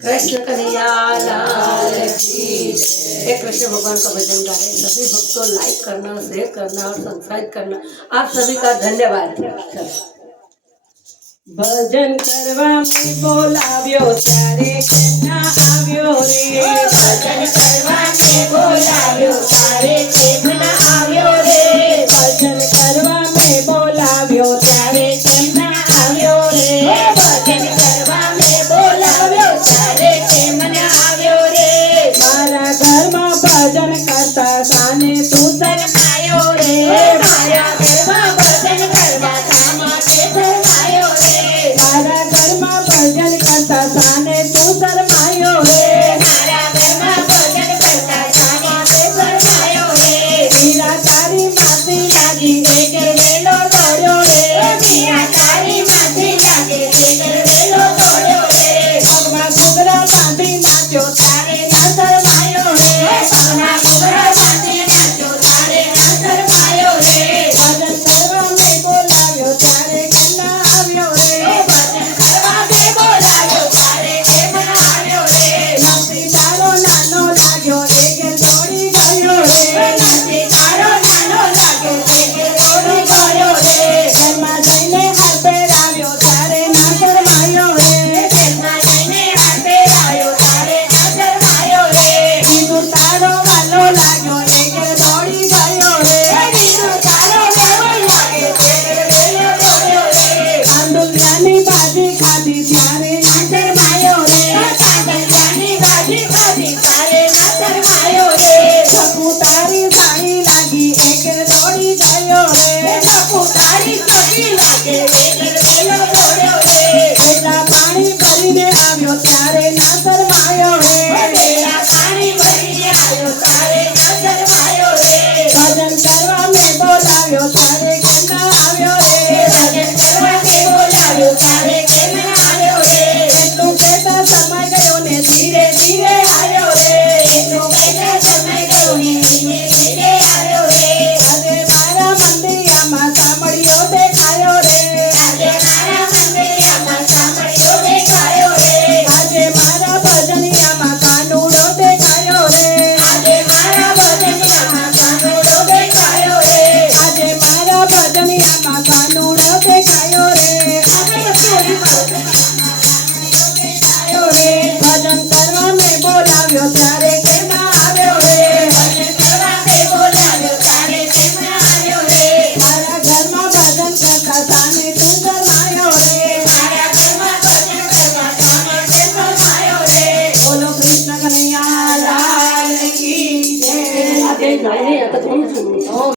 कृष्ण कन्हैया लाल की जय। कृष्ण भगवान का भजन गा रहे सभी भक्तों, लाइक करना, शेयर करना और सब्सक्राइब करना, आप सभी का धन्यवाद। भजन करवा में बोलाव्यो तारे केना आव्यो रे, भजन करवा में बोलाव्यो तारे केना आव्यो रे, भजन करवा में बोलाव्यो तारे केना आव्यो रे, भजन करवा में बोलाव्यो तारे केना आव्यो रे। मारा घर में भजन करता साने तू शरमायो रे, मारा घर में भजन करवा सामा के शरमायो रे, मारा घर में भजन करता साने तू शरमायो रे, मारा घर में भजन करता सामा के शरमायो रे। मीरा तारी माथी लागी एक वेलो दौड़्यो रे, मीरा तारी माथी लागे एक वेलो दौड़्यो रे, भगवान घुघरा बांधी नाच्यो तारे ना शरमायो रे, भगवान घुघरा बांधी नाच्यो तारे ना शरमायो रे। भजन करवा में बोलाव्यो तारे केना आव्यो रे, भजन करवा में बोलाव्यो तारे केना आव्यो रे। नाची तारो नानो लाग्यो एक दौड़ी गयो रे, नाची तारो नानो लाग्यो एक दौड़ी गयो रे। घરમાં જઈને હાર પહેરાવ્યો તારે ના શરમાયો રે, ઘરમાં જઈને હાર પહેરાવ્યો તારે ના શરમાયો રે। બીજું તારો વાલો લાગ્યો એક દોડી ગયો રે, બીજું તારો વાલો લાગ્યો એક વેલો દોડ્યો રે। કાંદુલિયાની ભાજી ખાધી ત્યારે ના શરમાયો રે, કાંદુલિયાની ભાજી ખાધી ત્યારે ના શરમાયો રે। સપુ તારી સાડી લાગી એક દોડી ગયો રે, સપુ તારી સાડી લાગે એક વેલો દોડ્યો રે। પેલા પાણી ભરીને આવ્યો ત્યારે ના શરમાયો રે, પેલા પાણી ભરીને આવ્યો ત્યારે ના શરમાયો રે। ભજન કરવા મેં બોલાવ્યો ત્યારે કેના આવ્યો રે, ભજન કરવા મેં બોલાવ્યો ત્યારે કેના આવ્યો રે। એટલું કહેતા સમય ગયો ને ધીરે ધીરે આવ્યો રે, એટલું કહેતા સમય ગયો ને ધીરે ધીરે આવ્યો રે। આજે મારા મંદિરમાં સાંભળ્યો દેખાયો રે, આજે મારા મંદિરમાં સાંભળ્યો દેખાયો રે। આજે મારા ભજનિયામાં કાનુડો દેખાયો રે, આજે મારા ભજનિયામાં કાનુડો દેખાયો રે, આજે મારા ભજનિયામાં કાનુડો દેખાયો રે। ભજન કરવા મેં બોલાવ્યો ત્યારે કેમાં આવ્યો રે, ભજન કરવા મેં બોલાવ્યો ત્યારે કેમાં આવ્યો રે। મારા ઘરમાં ભજન કરતા સામે તું શરમાયો રે, મારા ઘરમાં ભજન કરતા સામે તે શરમાયો રે। બોલો કૃષ્ણ કનૈયા લાલ કી જય।